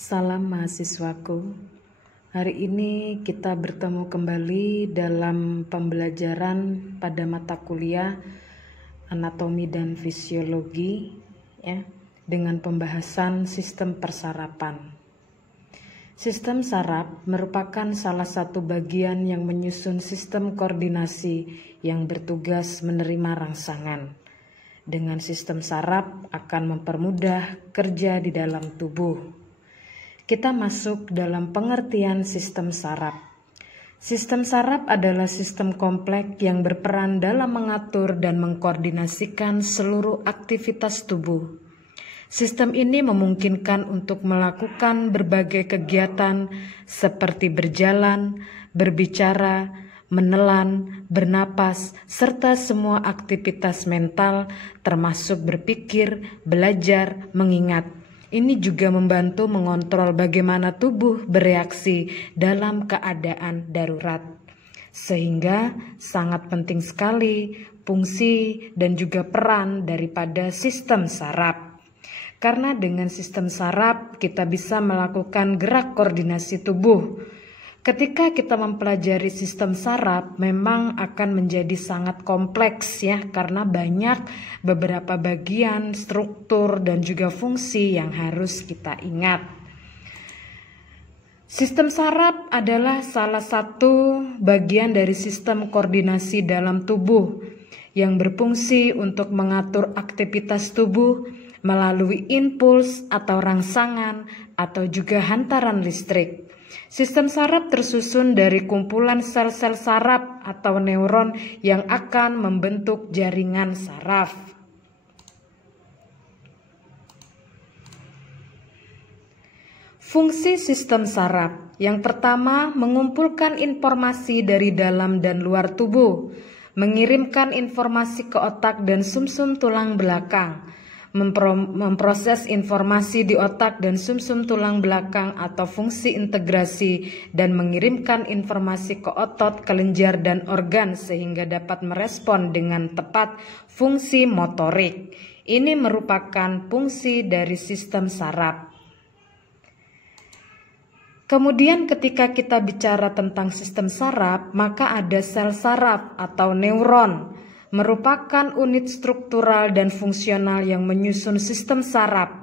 Salam mahasiswaku. Hari ini kita bertemu kembali dalam pembelajaran pada mata kuliah anatomi dan fisiologi ya, dengan pembahasan sistem persarapan. Sistem saraf merupakan salah satu bagian yang menyusun sistem koordinasi yang bertugas menerima rangsangan. Dengan sistem saraf akan mempermudah kerja di dalam tubuh. Kita masuk dalam pengertian sistem saraf. Sistem saraf adalah sistem kompleks yang berperan dalam mengatur dan mengkoordinasikan seluruh aktivitas tubuh. Sistem ini memungkinkan untuk melakukan berbagai kegiatan seperti berjalan, berbicara, menelan, bernapas, serta semua aktivitas mental termasuk berpikir, belajar, mengingat. Ini juga membantu mengontrol bagaimana tubuh bereaksi dalam keadaan darurat. Sehingga sangat penting sekali fungsi dan juga peran daripada sistem saraf. Karena dengan sistem saraf kita bisa melakukan gerak koordinasi tubuh. Ketika kita mempelajari sistem saraf memang akan menjadi sangat kompleks ya, karena banyak beberapa bagian, struktur dan juga fungsi yang harus kita ingat. Sistem saraf adalah salah satu bagian dari sistem koordinasi dalam tubuh yang berfungsi untuk mengatur aktivitas tubuh melalui impuls atau rangsangan atau juga hantaran listrik. Sistem saraf tersusun dari kumpulan sel-sel saraf atau neuron yang akan membentuk jaringan saraf. Fungsi sistem saraf yang pertama mengumpulkan informasi dari dalam dan luar tubuh, mengirimkan informasi ke otak dan sumsum tulang belakang, memproses informasi di otak dan sumsum tulang belakang atau fungsi integrasi dan mengirimkan informasi ke otot, kelenjar dan organ sehingga dapat merespon dengan tepat fungsi motorik. Ini merupakan fungsi dari sistem saraf. Kemudian ketika kita bicara tentang sistem saraf, maka ada sel saraf atau neuron, merupakan unit struktural dan fungsional yang menyusun sistem saraf.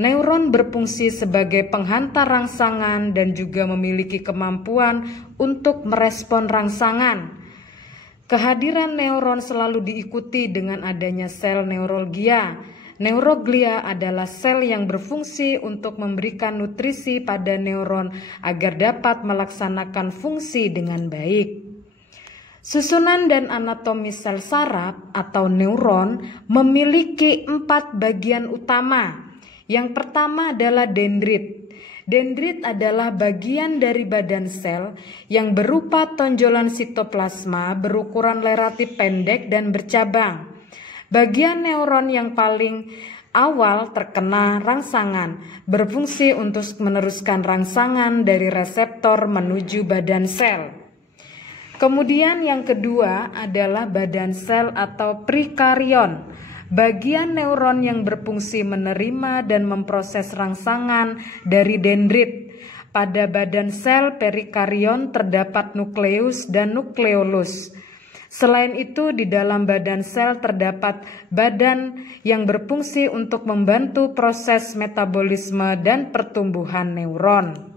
Neuron berfungsi sebagai penghantar rangsangan dan juga memiliki kemampuan untuk merespon rangsangan. Kehadiran neuron selalu diikuti dengan adanya sel neuroglia. Neuroglia adalah sel yang berfungsi untuk memberikan nutrisi pada neuron agar dapat melaksanakan fungsi dengan baik. Susunan dan anatomi sel saraf atau neuron memiliki 4 bagian utama. Yang pertama adalah dendrit. Dendrit adalah bagian dari badan sel yang berupa tonjolan sitoplasma berukuran relatif pendek dan bercabang. Bagian neuron yang paling awal terkena rangsangan, berfungsi untuk meneruskan rangsangan dari reseptor menuju badan sel. Kemudian yang kedua adalah badan sel atau prikarion, bagian neuron yang berfungsi menerima dan memproses rangsangan dari dendrit. Pada badan sel perikarion terdapat nukleus dan nukleolus. Selain itu di dalam badan sel terdapat badan yang berfungsi untuk membantu proses metabolisme dan pertumbuhan neuron.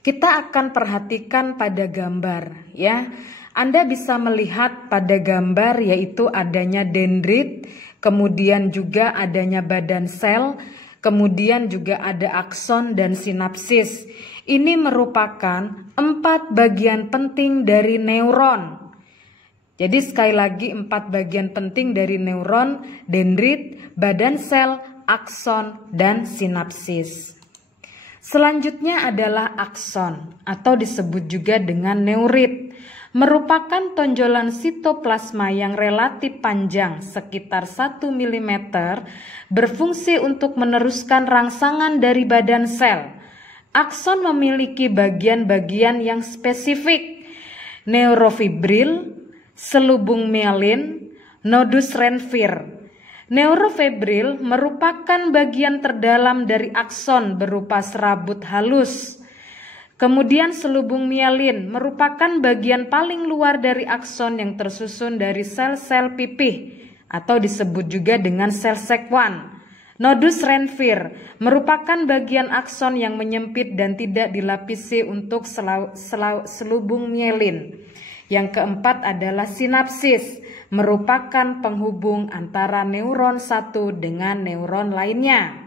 Kita akan perhatikan pada gambar ya. Anda bisa melihat pada gambar yaitu adanya dendrit, kemudian juga adanya badan sel, kemudian juga ada akson dan sinapsis. Ini merupakan 4 bagian penting dari neuron. Jadi sekali lagi 4 bagian penting dari neuron, dendrit, badan sel, akson, dan sinapsis. Selanjutnya adalah akson atau disebut juga dengan neurit. Merupakan tonjolan sitoplasma yang relatif panjang sekitar 1 mm berfungsi untuk meneruskan rangsangan dari badan sel. Akson memiliki bagian-bagian yang spesifik. Neurofibril, selubung mielin, nodus Renfir. Neurofibril merupakan bagian terdalam dari akson berupa serabut halus. Kemudian selubung mielin merupakan bagian paling luar dari akson yang tersusun dari sel-sel pipih atau disebut juga dengan sel sekwan. Nodus Renfier merupakan bagian akson yang menyempit dan tidak dilapisi untuk selubung mielin. Yang keempat adalah sinapsis, merupakan penghubung antara neuron satu dengan neuron lainnya.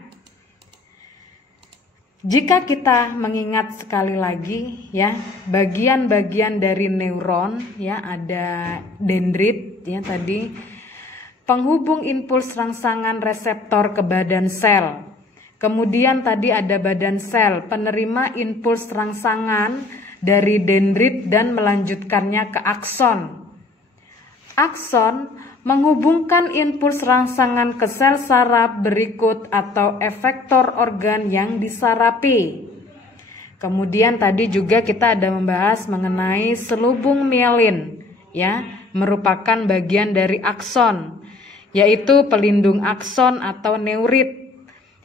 Jika kita mengingat sekali lagi ya, bagian-bagian dari neuron ya, ada dendrit ya tadi, penghubung impuls rangsangan reseptor ke badan sel. Kemudian tadi ada badan sel, penerima impuls rangsangan dari dendrit dan melanjutkannya ke akson. Akson menghubungkan impuls rangsangan ke sel saraf berikut atau efektor organ yang disarapi. Kemudian tadi juga kita ada membahas mengenai selubung mielin ya, merupakan bagian dari akson, yaitu pelindung akson atau neurit.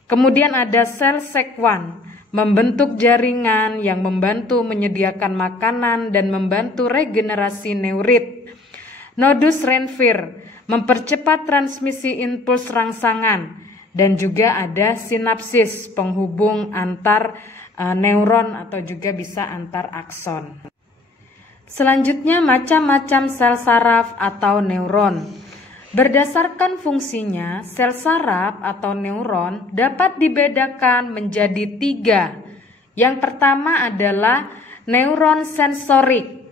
Kemudian ada sel sekwan, membentuk jaringan yang membantu menyediakan makanan dan membantu regenerasi neurit. Nodus Renfier mempercepat transmisi impuls rangsangan, dan juga ada sinapsis, penghubung antar neuron atau juga bisa antar akson. Selanjutnya macam-macam sel saraf atau neuron. Berdasarkan fungsinya, sel saraf atau neuron dapat dibedakan menjadi 3. Yang pertama adalah neuron sensorik,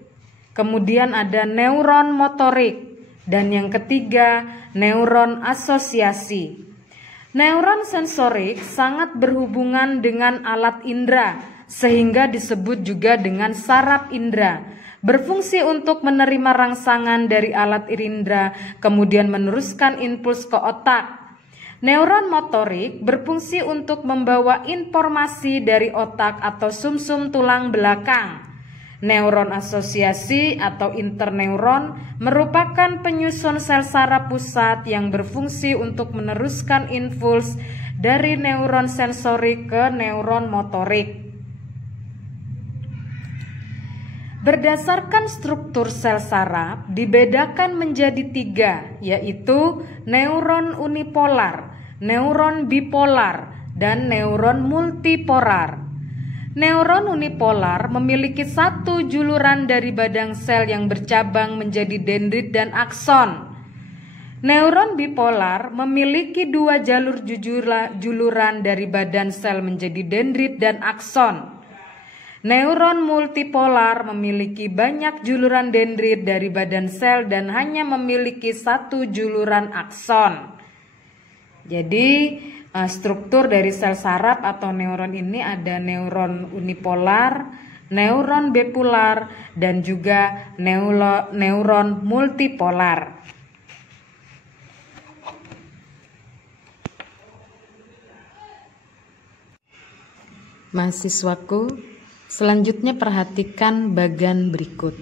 kemudian ada neuron motorik, dan yang ketiga neuron asosiasi. Neuron sensorik sangat berhubungan dengan alat indera, sehingga disebut juga dengan saraf indera. Berfungsi untuk menerima rangsangan dari alat indera, kemudian meneruskan impuls ke otak. Neuron motorik berfungsi untuk membawa informasi dari otak atau sumsum tulang belakang. Neuron asosiasi atau interneuron merupakan penyusun sel saraf pusat yang berfungsi untuk meneruskan impuls dari neuron sensorik ke neuron motorik. Berdasarkan struktur sel saraf dibedakan menjadi 3, yaitu neuron unipolar, neuron bipolar, dan neuron multipolar. Neuron unipolar memiliki satu juluran dari badan sel yang bercabang menjadi dendrit dan akson. Neuron bipolar memiliki 2 jalur juluran dari badan sel menjadi dendrit dan akson. Neuron multipolar memiliki banyak juluran dendrit dari badan sel dan hanya memiliki 1 juluran akson. Jadi struktur dari sel saraf atau neuron ini ada neuron unipolar, neuron bipolar, dan juga neuron multipolar. Mahasiswaku, selanjutnya perhatikan bagan berikut.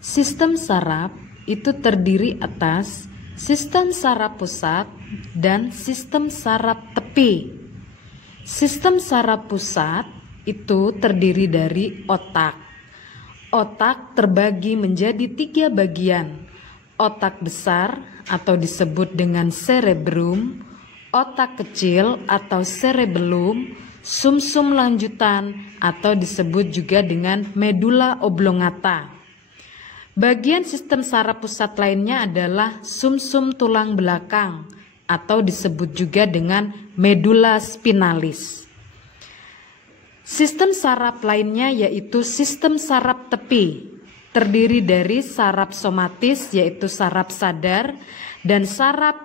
Sistem saraf itu terdiri atas sistem saraf pusat dan sistem saraf tepi. Sistem saraf pusat itu terdiri dari otak. Otak terbagi menjadi 3 bagian. Otak besar atau disebut dengan cerebrum, otak kecil atau cerebellum, sumsum lanjutan atau disebut juga dengan medula oblongata. Bagian sistem saraf pusat lainnya adalah sumsum tulang belakang atau disebut juga dengan medula spinalis. Sistem saraf lainnya yaitu sistem saraf tepi, terdiri dari saraf somatis yaitu saraf sadar dan saraf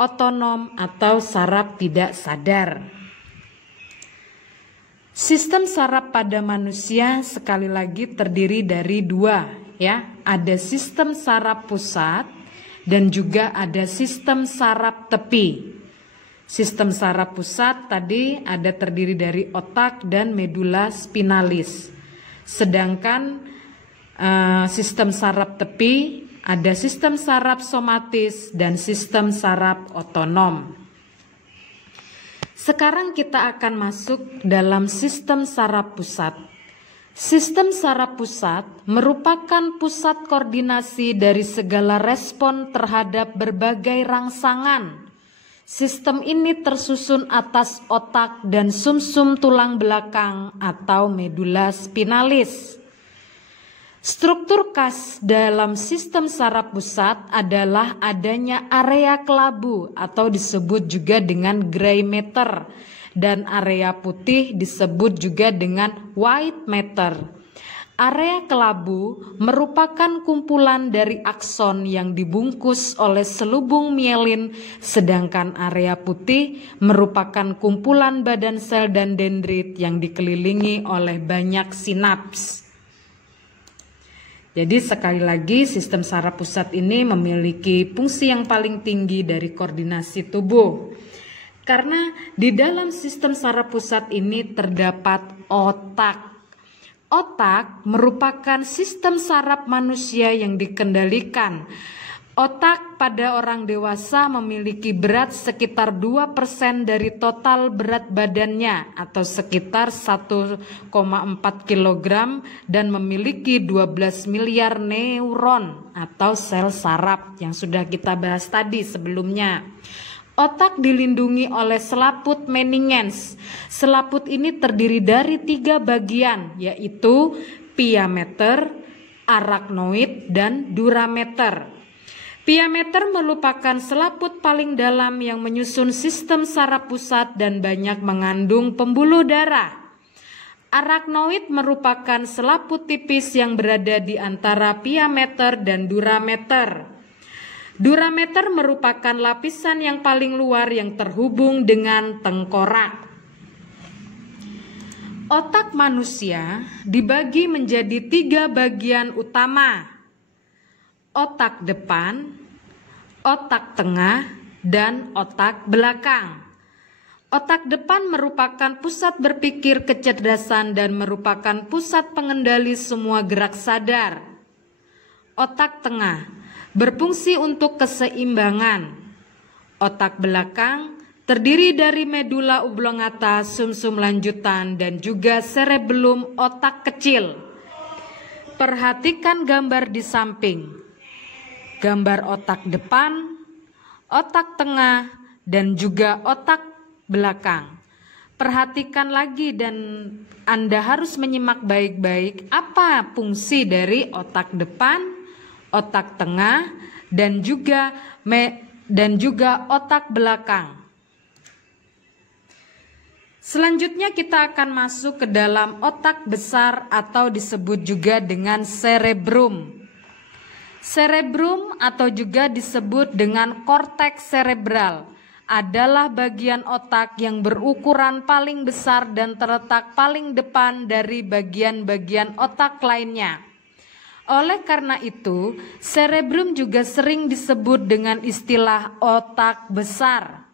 otonom atau saraf tidak sadar. Sistem saraf pada manusia sekali lagi terdiri dari 2 ya, ada sistem saraf pusat dan juga ada sistem saraf tepi. Sistem saraf pusat tadi ada terdiri dari otak dan medula spinalis. Sedangkan sistem saraf tepi Ada sistem saraf somatis dan sistem saraf otonom. Sekarang kita akan masuk dalam sistem saraf pusat. Sistem saraf pusat merupakan pusat koordinasi dari segala respon terhadap berbagai rangsangan. Sistem ini tersusun atas otak dan sumsum tulang belakang atau medula spinalis. Struktur khas dalam sistem saraf pusat adalah adanya area kelabu atau disebut juga dengan gray matter dan area putih disebut juga dengan white matter. Area kelabu merupakan kumpulan dari akson yang dibungkus oleh selubung mielin, sedangkan area putih merupakan kumpulan badan sel dan dendrit yang dikelilingi oleh banyak sinaps. Jadi sekali lagi sistem saraf pusat ini memiliki fungsi yang paling tinggi dari koordinasi tubuh. Karena di dalam sistem saraf pusat ini terdapat otak. Otak merupakan sistem saraf manusia yang dikendalikan. Otak pada orang dewasa memiliki berat sekitar 2% dari total berat badannya atau sekitar 1,4 kg dan memiliki 12 miliar neuron atau sel saraf yang sudah kita bahas tadi sebelumnya. Otak dilindungi oleh selaput meningens. Selaput ini terdiri dari 3 bagian, yaitu pia mater, arachnoid, dan dura mater. Pia mater merupakan selaput paling dalam yang menyusun sistem saraf pusat dan banyak mengandung pembuluh darah. Arachnoid merupakan selaput tipis yang berada di antara pia mater dan dura mater. Dura mater merupakan lapisan yang paling luar yang terhubung dengan tengkorak. Otak manusia dibagi menjadi 3 bagian utama: otak depan, otak tengah, dan otak belakang. Otak depan merupakan pusat berpikir kecerdasan dan merupakan pusat pengendali semua gerak sadar. Otak tengah berfungsi untuk keseimbangan. Otak belakang terdiri dari medula oblongata, sumsum lanjutan, dan juga cerebellum otak kecil. Perhatikan gambar di samping. Gambar otak depan, otak tengah, dan juga otak belakang. Perhatikan lagi dan Anda harus menyimak baik-baik apa fungsi dari otak depan, otak tengah, dan juga otak belakang. Selanjutnya kita akan masuk ke dalam otak besar atau disebut juga dengan cerebrum. Cerebrum atau juga disebut dengan korteks cerebral adalah bagian otak yang berukuran paling besar dan terletak paling depan dari bagian-bagian otak lainnya. Oleh karena itu, cerebrum juga sering disebut dengan istilah otak besar.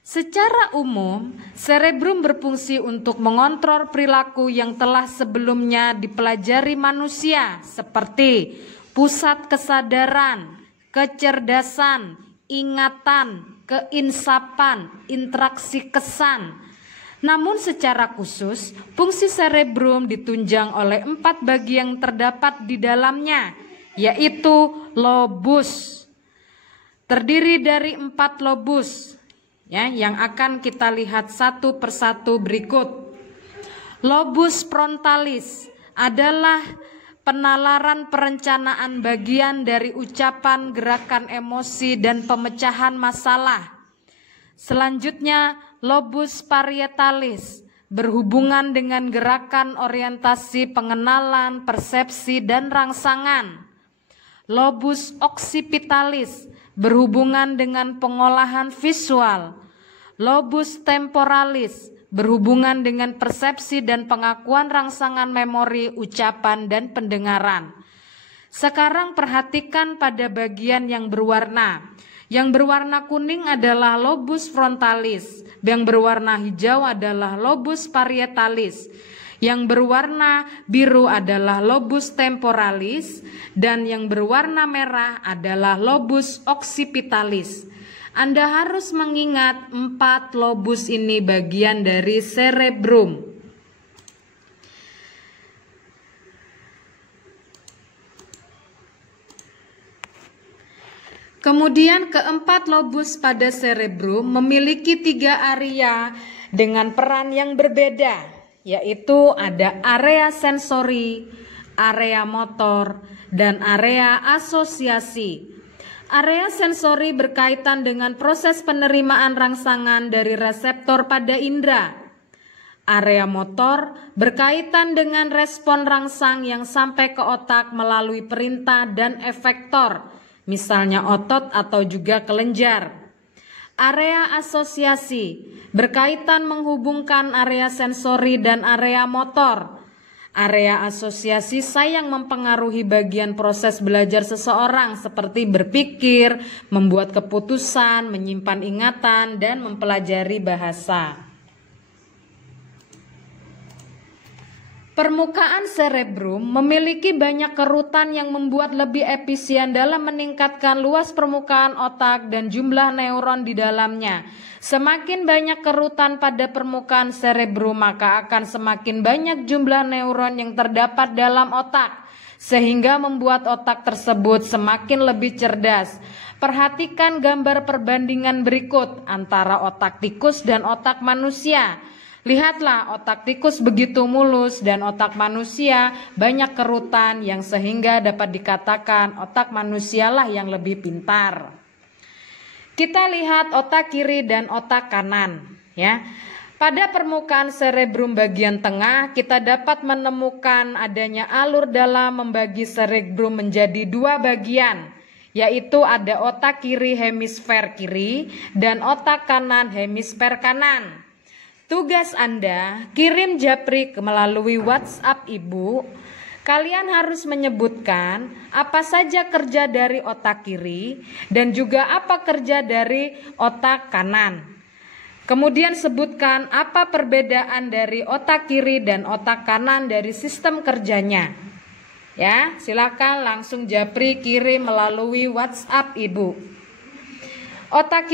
Secara umum, cerebrum berfungsi untuk mengontrol perilaku yang telah sebelumnya dipelajari manusia, seperti pusat kesadaran, kecerdasan, ingatan, keinsapan, interaksi kesan. Namun secara khusus, fungsi cerebrum ditunjang oleh 4 bagian yang terdapat di dalamnya, yaitu lobus. Terdiri dari 4 lobus, ya, yang akan kita lihat satu persatu berikut. Lobus frontalis adalah penalaran perencanaan bagian dari ucapan, gerakan emosi, dan pemecahan masalah. Selanjutnya, lobus parietalis berhubungan dengan gerakan orientasi pengenalan, persepsi, dan rangsangan. Lobus occipitalis berhubungan dengan pengolahan visual. Lobus temporalis berhubungan dengan persepsi dan pengakuan rangsangan memori, ucapan, dan pendengaran. Sekarang perhatikan pada bagian yang berwarna. Yang berwarna kuning adalah lobus frontalis, yang berwarna hijau adalah lobus parietalis. Yang berwarna biru adalah lobus temporalis dan yang berwarna merah adalah lobus occipitalis. Anda harus mengingat 4 lobus ini bagian dari cerebrum. Kemudian keempat lobus pada cerebrum memiliki 3 area dengan peran yang berbeda, yaitu ada area sensori, area motor, dan area asosiasi. Area sensori berkaitan dengan proses penerimaan rangsangan dari reseptor pada indera. Area motor berkaitan dengan respon rangsang yang sampai ke otak melalui perintah dan efektor, misalnya otot atau juga kelenjar. Area asosiasi berkaitan menghubungkan area sensori dan area motor. Area asosiasi sayang mempengaruhi bagian proses belajar seseorang seperti berpikir, membuat keputusan, menyimpan ingatan, dan mempelajari bahasa. Permukaan cerebrum memiliki banyak kerutan yang membuat lebih efisien dalam meningkatkan luas permukaan otak dan jumlah neuron di dalamnya. Semakin banyak kerutan pada permukaan cerebrum, maka akan semakin banyak jumlah neuron yang terdapat dalam otak, sehingga membuat otak tersebut semakin lebih cerdas. Perhatikan gambar perbandingan berikut antara otak tikus dan otak manusia. Lihatlah, otak tikus begitu mulus dan otak manusia banyak kerutan yang sehingga dapat dikatakan otak manusialah yang lebih pintar. Kita lihat otak kiri dan otak kanan, ya. Pada permukaan cerebrum bagian tengah kita dapat menemukan adanya alur dalam membagi cerebrum menjadi 2 bagian, yaitu ada otak kiri hemisfer kiri dan otak kanan hemisfer kanan. Tugas Anda, kirim japri melalui WhatsApp Ibu. Kalian harus menyebutkan apa saja kerja dari otak kiri dan juga apa kerja dari otak kanan. Kemudian sebutkan apa perbedaan dari otak kiri dan otak kanan dari sistem kerjanya. Ya, silakan langsung japri kirim melalui WhatsApp Ibu. Otak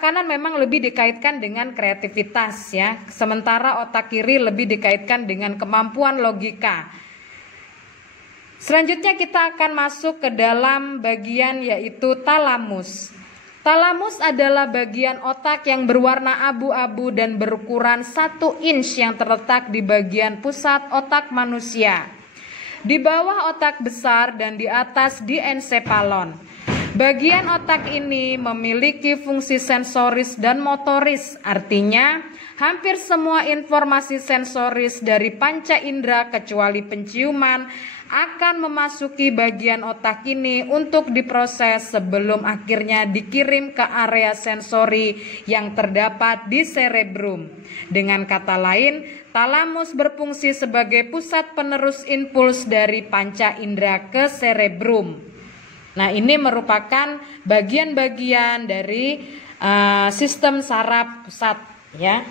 kanan memang lebih dikaitkan dengan kreativitas, ya. Sementara otak kiri lebih dikaitkan dengan kemampuan logika. Selanjutnya kita akan masuk ke dalam bagian yaitu talamus. Talamus adalah bagian otak yang berwarna abu-abu dan berukuran 1 inch yang terletak di bagian pusat otak manusia. Di bawah otak besar dan di atas diencephalon. Bagian otak ini memiliki fungsi sensoris dan motoris, artinya hampir semua informasi sensoris dari panca indera kecuali penciuman akan memasuki bagian otak ini untuk diproses sebelum akhirnya dikirim ke area sensori yang terdapat di cerebrum. Dengan kata lain, talamus berfungsi sebagai pusat penerus impuls dari panca indera ke cerebrum. Nah, ini merupakan bagian-bagian dari sistem saraf pusat, ya.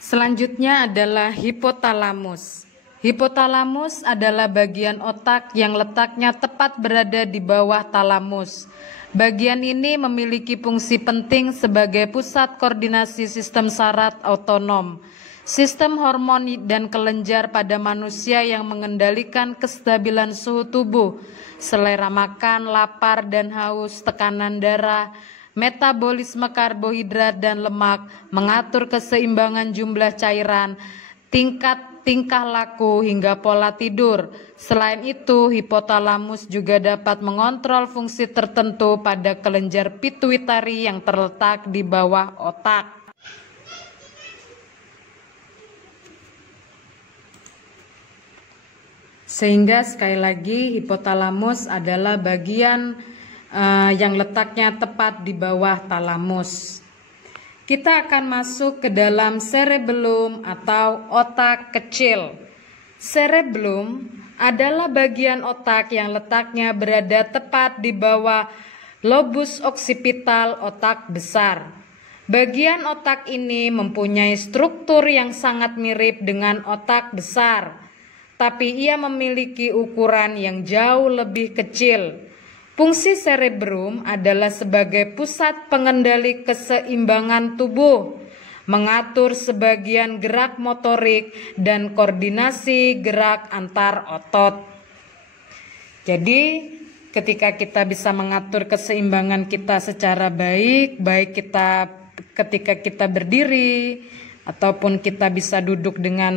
Selanjutnya adalah hipotalamus. Hipotalamus adalah bagian otak yang letaknya tepat berada di bawah talamus. Bagian ini memiliki fungsi penting sebagai pusat koordinasi sistem saraf otonom, sistem hormon dan kelenjar pada manusia yang mengendalikan kestabilan suhu tubuh, selera makan, lapar dan haus, tekanan darah, metabolisme karbohidrat dan lemak, mengatur keseimbangan jumlah cairan, tingkah laku hingga pola tidur. Selain itu, hipotalamus juga dapat mengontrol fungsi tertentu pada kelenjar pituitari yang terletak di bawah otak. Sehingga sekali lagi hipotalamus adalah bagian yang letaknya tepat di bawah talamus. Kita akan masuk ke dalam cerebellum atau otak kecil. Cerebellum adalah bagian otak yang letaknya berada tepat di bawah lobus occipital otak besar. Bagian otak ini mempunyai struktur yang sangat mirip dengan otak besar, tapi ia memiliki ukuran yang jauh lebih kecil. Fungsi cerebrum adalah sebagai pusat pengendali keseimbangan tubuh, mengatur sebagian gerak motorik dan koordinasi gerak antar otot. Jadi ketika kita bisa mengatur keseimbangan kita secara baik ketika kita berdiri ataupun kita bisa duduk dengan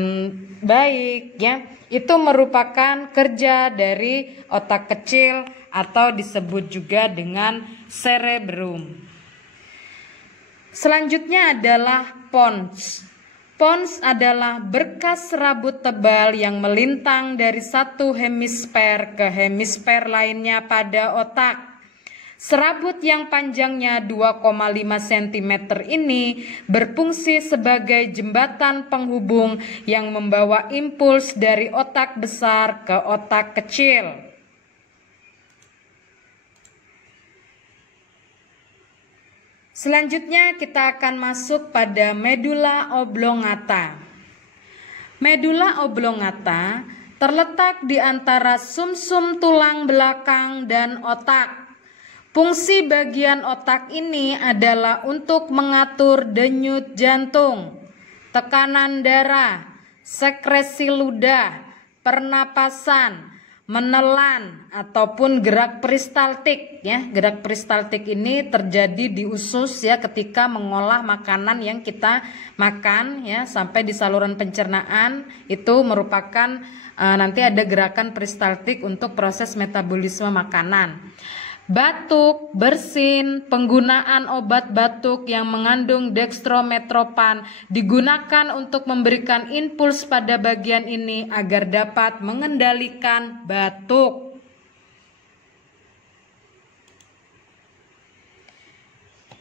baik, ya, itu merupakan kerja dari otak kecil atau disebut juga dengan cerebrum. Selanjutnya adalah pons. Pons adalah berkas serabut tebal yang melintang dari satu hemisfer ke hemisfer lainnya pada otak. Serabut yang panjangnya 2,5 cm ini berfungsi sebagai jembatan penghubung yang membawa impuls dari otak besar ke otak kecil. Selanjutnya kita akan masuk pada medula oblongata. Medula oblongata terletak di antara sumsum tulang belakang dan otak. Fungsi bagian otak ini adalah untuk mengatur denyut jantung, tekanan darah, sekresi ludah, pernapasan, menelan ataupun gerak peristaltik, ya. Gerak peristaltik ini terjadi di usus, ya, ketika mengolah makanan yang kita makan, ya, sampai di saluran pencernaan itu merupakan nanti ada gerakan peristaltik untuk proses metabolisme makanan. Batuk, bersin, penggunaan obat batuk yang mengandung dextrometropan digunakan untuk memberikan impuls pada bagian ini agar dapat mengendalikan batuk.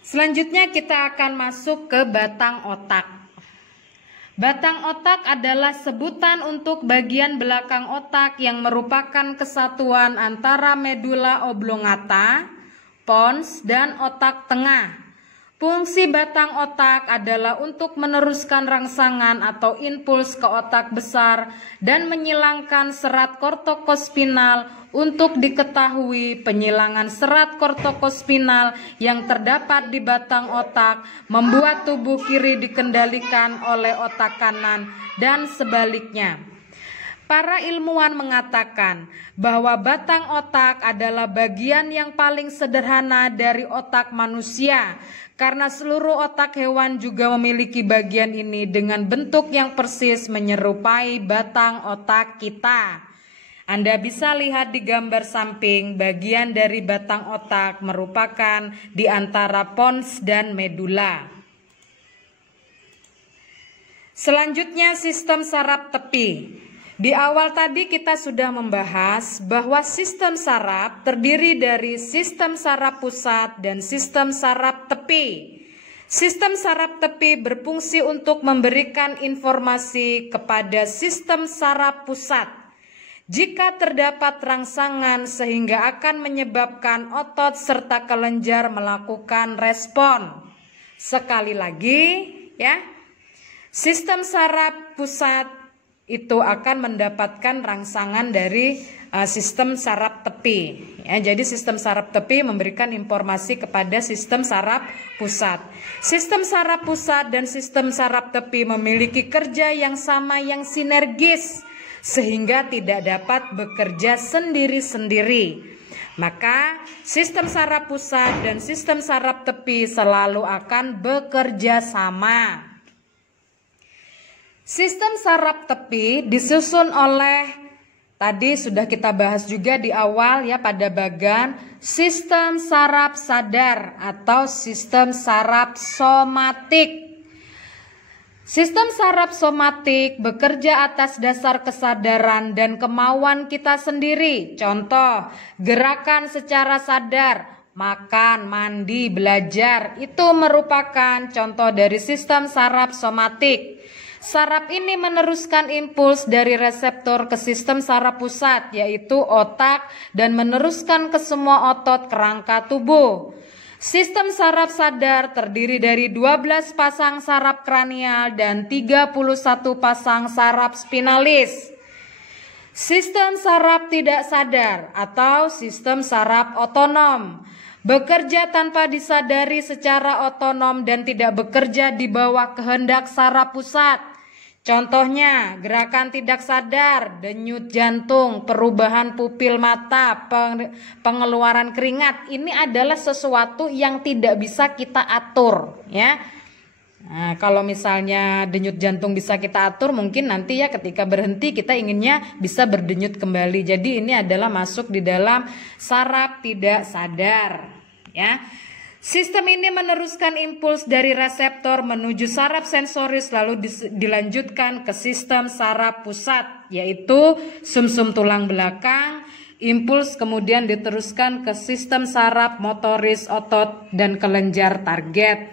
Selanjutnya kita akan masuk ke batang otak. Batang otak adalah sebutan untuk bagian belakang otak yang merupakan kesatuan antara medula oblongata, pons, dan otak tengah. Fungsi batang otak adalah untuk meneruskan rangsangan atau impuls ke otak besar dan menyilangkan serat kortokospinal. Untuk diketahui, penyilangan serat kortokospinal yang terdapat di batang otak membuat tubuh kiri dikendalikan oleh otak kanan dan sebaliknya. Para ilmuwan mengatakan bahwa batang otak adalah bagian yang paling sederhana dari otak manusia, karena seluruh otak hewan juga memiliki bagian ini dengan bentuk yang persis menyerupai batang otak kita. Anda bisa lihat di gambar samping, bagian dari batang otak merupakan di antara pons dan medula. Selanjutnya sistem saraf tepi. Di awal tadi kita sudah membahas bahwa sistem saraf terdiri dari sistem saraf pusat dan sistem saraf tepi. Sistem saraf tepi berfungsi untuk memberikan informasi kepada sistem saraf pusat. Jika terdapat rangsangan sehingga akan menyebabkan otot serta kelenjar melakukan respon. Sekali lagi, ya, sistem saraf pusat itu akan mendapatkan rangsangan dari sistem saraf tepi. Ya, jadi sistem saraf tepi memberikan informasi kepada sistem saraf pusat. Sistem saraf pusat dan sistem saraf tepi memiliki kerja yang sama yang sinergis, sehingga tidak dapat bekerja sendiri-sendiri. Maka sistem saraf pusat dan sistem saraf tepi selalu akan bekerja sama. Sistem saraf tepi disusun oleh, tadi sudah kita bahas juga di awal, ya, pada bagian sistem saraf sadar atau sistem saraf somatik. Sistem saraf somatik bekerja atas dasar kesadaran dan kemauan kita sendiri. Contoh, gerakan secara sadar, makan, mandi, belajar, itu merupakan contoh dari sistem saraf somatik. Saraf ini meneruskan impuls dari reseptor ke sistem saraf pusat, yaitu otak, dan meneruskan ke semua otot kerangka tubuh. Sistem saraf sadar terdiri dari 12 pasang saraf kranial dan 31 pasang saraf spinalis. Sistem saraf tidak sadar atau sistem saraf otonom bekerja tanpa disadari secara otonom dan tidak bekerja di bawah kehendak saraf pusat. Contohnya, gerakan tidak sadar, denyut jantung, perubahan pupil mata, pengeluaran keringat. Ini adalah sesuatu yang tidak bisa kita atur, ya. Nah, kalau misalnya denyut jantung bisa kita atur, mungkin nanti ya ketika berhenti kita inginnya bisa berdenyut kembali. Jadi ini adalah masuk di dalam saraf tidak sadar, ya. Sistem ini meneruskan impuls dari reseptor menuju saraf sensoris lalu dilanjutkan ke sistem saraf pusat, yaitu sumsum tulang belakang. Impuls kemudian diteruskan ke sistem saraf motoris otot dan kelenjar target.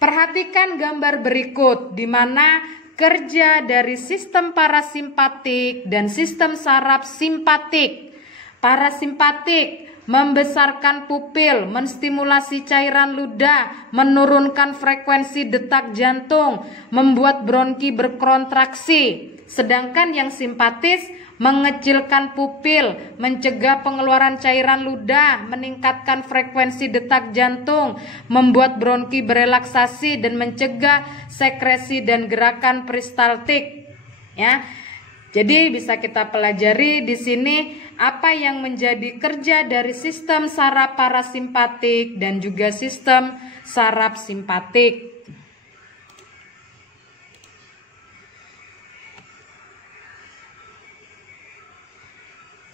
Perhatikan gambar berikut di mana kerja dari sistem parasimpatik dan sistem saraf simpatik. Parasimpatik membesarkan pupil, menstimulasi cairan ludah, menurunkan frekuensi detak jantung, membuat bronki berkontraksi. Sedangkan yang simpatis mengecilkan pupil, mencegah pengeluaran cairan ludah, meningkatkan frekuensi detak jantung, membuat bronki berelaksasi dan mencegah sekresi dan gerakan peristaltik. Ya. Jadi bisa kita pelajari di sini apa yang menjadi kerja dari sistem saraf parasimpatik dan juga sistem saraf simpatik.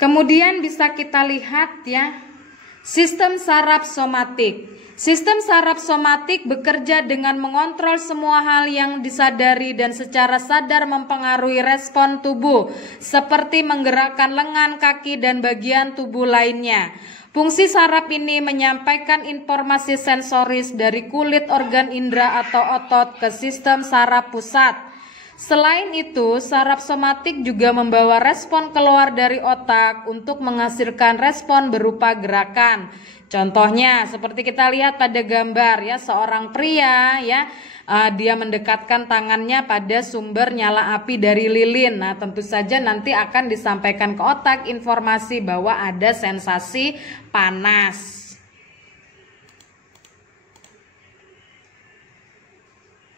Kemudian bisa kita lihat ya, sistem saraf somatik. Sistem saraf somatik bekerja dengan mengontrol semua hal yang disadari dan secara sadar mempengaruhi respon tubuh, seperti menggerakkan lengan, kaki, dan bagian tubuh lainnya. Fungsi saraf ini menyampaikan informasi sensoris dari kulit organ indera atau otot ke sistem saraf pusat. Selain itu, saraf somatik juga membawa respon keluar dari otak untuk menghasilkan respon berupa gerakan. Contohnya seperti kita lihat pada gambar ya, seorang pria ya, dia mendekatkan tangannya pada sumber nyala api dari lilin. Nah, tentu saja nanti akan disampaikan ke otak informasi bahwa ada sensasi panas.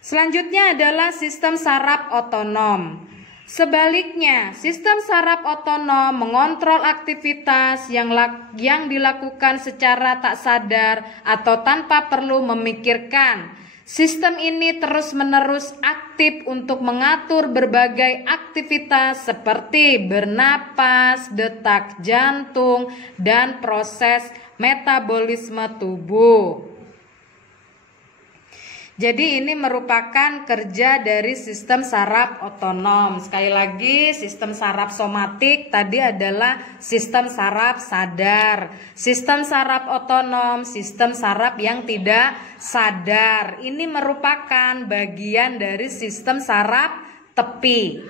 Selanjutnya adalah sistem saraf otonom. Sebaliknya, sistem saraf otonom mengontrol aktivitas yang dilakukan secara tak sadar atau tanpa perlu memikirkan. Sistem ini terus-menerus aktif untuk mengatur berbagai aktivitas seperti bernapas, detak jantung, dan proses metabolisme tubuh. Jadi ini merupakan kerja dari sistem saraf otonom. Sekali lagi, sistem saraf somatik tadi adalah sistem saraf sadar. Sistem saraf otonom, sistem saraf yang tidak sadar. Ini merupakan bagian dari sistem saraf tepi.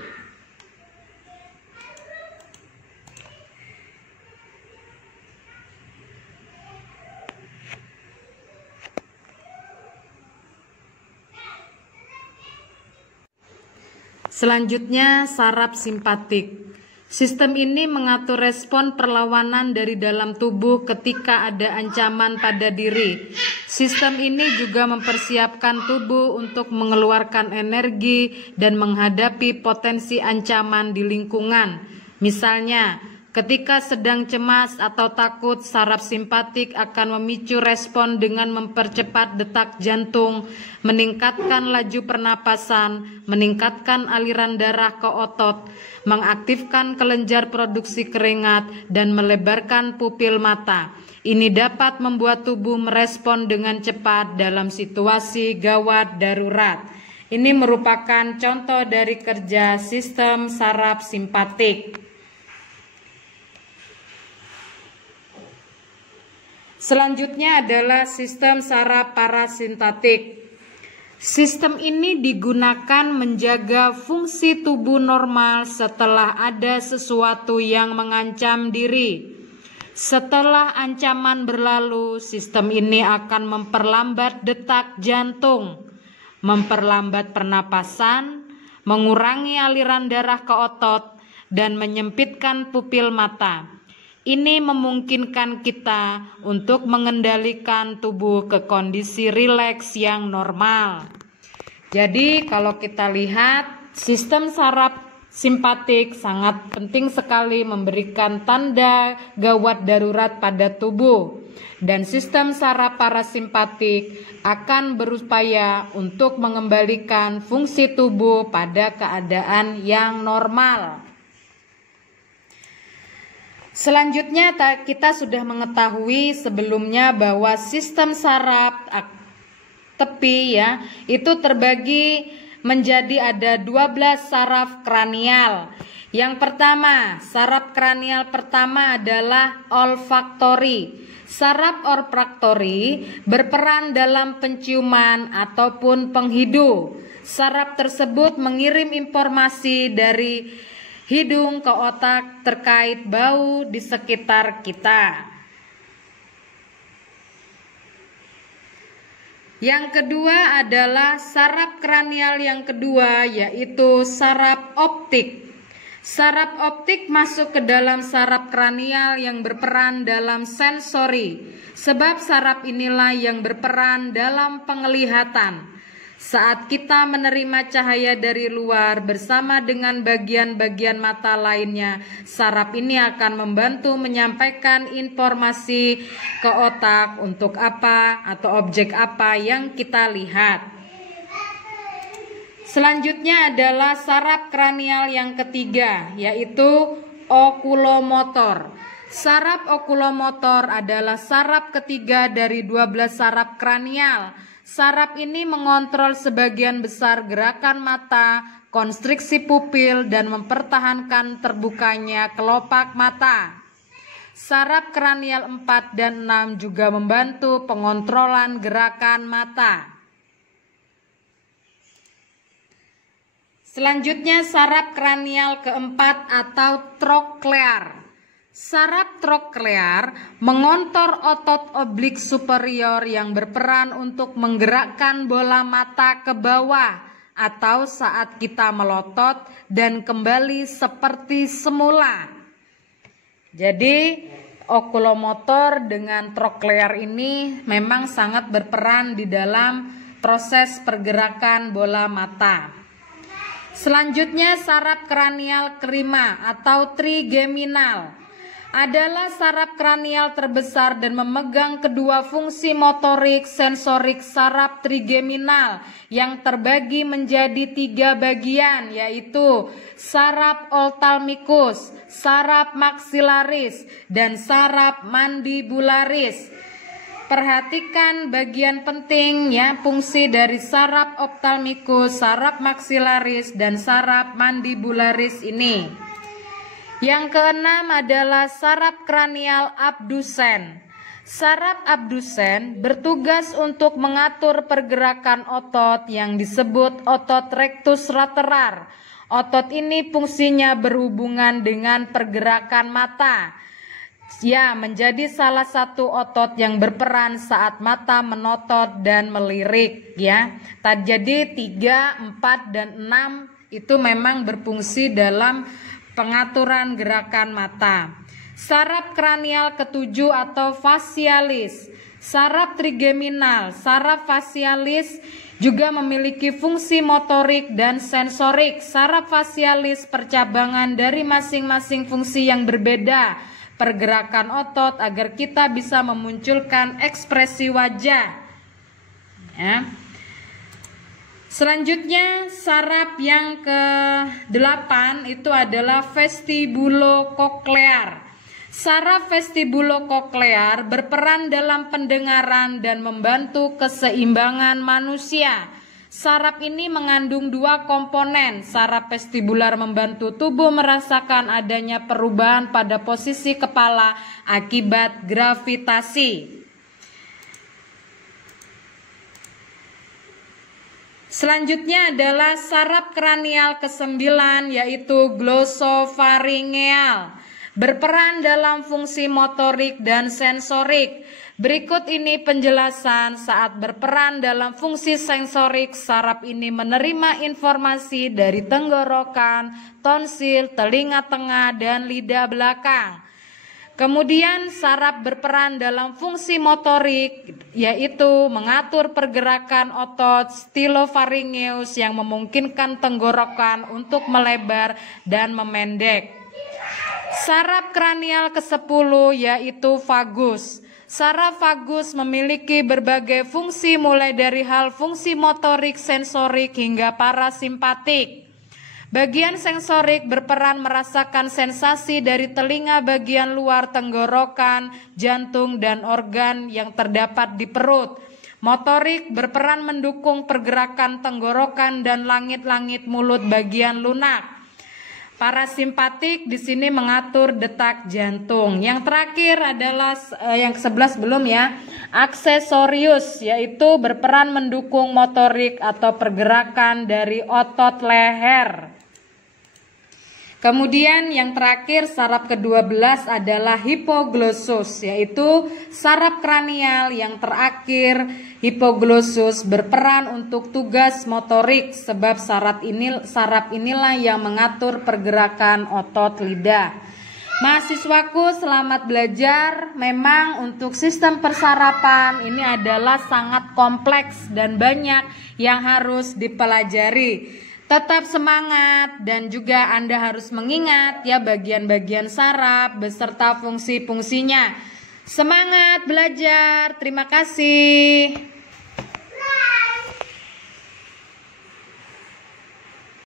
Selanjutnya, saraf simpatik. Sistem ini mengatur respon perlawanan dari dalam tubuh ketika ada ancaman pada diri. Sistem ini juga mempersiapkan tubuh untuk mengeluarkan energi dan menghadapi potensi ancaman di lingkungan. Misalnya, ketika sedang cemas atau takut, saraf simpatik akan memicu respon dengan mempercepat detak jantung, meningkatkan laju pernapasan, meningkatkan aliran darah ke otot, mengaktifkan kelenjar produksi keringat, dan melebarkan pupil mata. Ini dapat membuat tubuh merespon dengan cepat dalam situasi gawat darurat. Ini merupakan contoh dari kerja sistem saraf simpatik. Selanjutnya adalah sistem saraf parasimpatik. Sistem ini digunakan menjaga fungsi tubuh normal setelah ada sesuatu yang mengancam diri. Setelah ancaman berlalu, sistem ini akan memperlambat detak jantung, memperlambat pernapasan, mengurangi aliran darah ke otot, dan menyempitkan pupil mata. Ini memungkinkan kita untuk mengendalikan tubuh ke kondisi rileks yang normal. Jadi kalau kita lihat, sistem saraf simpatik sangat penting sekali memberikan tanda gawat darurat pada tubuh, dan sistem saraf parasimpatik akan berupaya untuk mengembalikan fungsi tubuh pada keadaan yang normal. Selanjutnya kita sudah mengetahui sebelumnya bahwa sistem saraf tepi itu terbagi menjadi ada 12 saraf kranial. Yang pertama, saraf kranial pertama adalah olfaktori. Saraf olfaktori berperan dalam penciuman ataupun penghidu. Saraf tersebut mengirim informasi dari hidung ke otak terkait bau di sekitar kita. Yang kedua adalah saraf kranial yang kedua, yaitu saraf optik. Saraf optik masuk ke dalam saraf kranial yang berperan dalam sensori, sebab saraf inilah yang berperan dalam penglihatan. Saat kita menerima cahaya dari luar bersama dengan bagian-bagian mata lainnya, saraf ini akan membantu menyampaikan informasi ke otak untuk apa atau objek apa yang kita lihat. Selanjutnya adalah saraf kranial yang ketiga, yaitu okulomotor. Saraf okulomotor adalah saraf ketiga dari 12 saraf kranial. Saraf ini mengontrol sebagian besar gerakan mata, konstriksi pupil, dan mempertahankan terbukanya kelopak mata. Saraf kranial 4 dan 6 juga membantu pengontrolan gerakan mata. Selanjutnya saraf kranial keempat atau troklear. Saraf troklear mengontrol otot oblik superior yang berperan untuk menggerakkan bola mata ke bawah atau saat kita melotot dan kembali seperti semula. Jadi okulomotor dengan troklear ini memang sangat berperan di dalam proses pergerakan bola mata. Selanjutnya saraf kranial kelima atau trigeminal adalah saraf kranial terbesar dan memegang kedua fungsi motorik sensorik saraf trigeminal yang terbagi menjadi 3 bagian, yaitu saraf ophthalmicus, saraf maxillaris, dan saraf mandibularis. Perhatikan bagian penting fungsi dari saraf ophthalmicus, saraf maxillaris, dan saraf mandibularis ini. Yang keenam adalah saraf kranial abdusen. Saraf abdusen bertugas untuk mengatur pergerakan otot yang disebut otot rectus lateral. Otot ini fungsinya berhubungan dengan pergerakan mata. Menjadi salah satu otot yang berperan saat mata menotot dan melirik Jadi 3, 4, dan 6 itu memang berfungsi dalam pengaturan gerakan mata. Saraf kranial ketujuh atau facialis. Saraf trigeminal, saraf facialis juga memiliki fungsi motorik dan sensorik. Saraf facialis percabangan dari masing-masing fungsi yang berbeda pergerakan otot agar kita bisa memunculkan ekspresi wajah. Selanjutnya saraf yang ke-8 itu adalah vestibulokoklear. Saraf vestibulokoklear berperan dalam pendengaran dan membantu keseimbangan manusia. Saraf ini mengandung 2 komponen. Saraf vestibular membantu tubuh merasakan adanya perubahan pada posisi kepala akibat gravitasi. Selanjutnya adalah saraf kranial ke-9 yaitu glosopharyngeal. berperan dalam fungsi motorik dan sensorik. Berikut ini penjelasan saat berperan dalam fungsi sensorik. Saraf ini menerima informasi dari tenggorokan, tonsil, telinga tengah, dan lidah belakang. Kemudian saraf berperan dalam fungsi motorik, yaitu mengatur pergerakan otot stylofaringeus yang memungkinkan tenggorokan untuk melebar dan memendek. Saraf kranial ke-10 yaitu vagus. Saraf vagus memiliki berbagai fungsi mulai dari hal fungsi motorik, sensorik, hingga parasimpatik. Bagian sensorik berperan merasakan sensasi dari telinga bagian luar tenggorokan, jantung, dan organ yang terdapat di perut. Motorik berperan mendukung pergerakan tenggorokan dan langit-langit mulut bagian lunak. Parasimpatik di sini mengatur detak jantung. Yang terakhir adalah yang ke-11 belum ya. Aksesorius, yaitu berperan mendukung motorik atau pergerakan dari otot leher. Kemudian yang terakhir saraf ke-12 adalah hipoglossus, yaitu saraf kranial yang terakhir. Hipoglossus berperan untuk tugas motorik sebab saraf inilah yang mengatur pergerakan otot lidah. Mahasiswaku, selamat belajar. Memang untuk sistem persarapan ini adalah sangat kompleks dan banyak yang harus dipelajari. Tetap semangat dan juga Anda harus mengingat ya bagian-bagian saraf beserta fungsi-fungsinya. Semangat belajar. Terima kasih.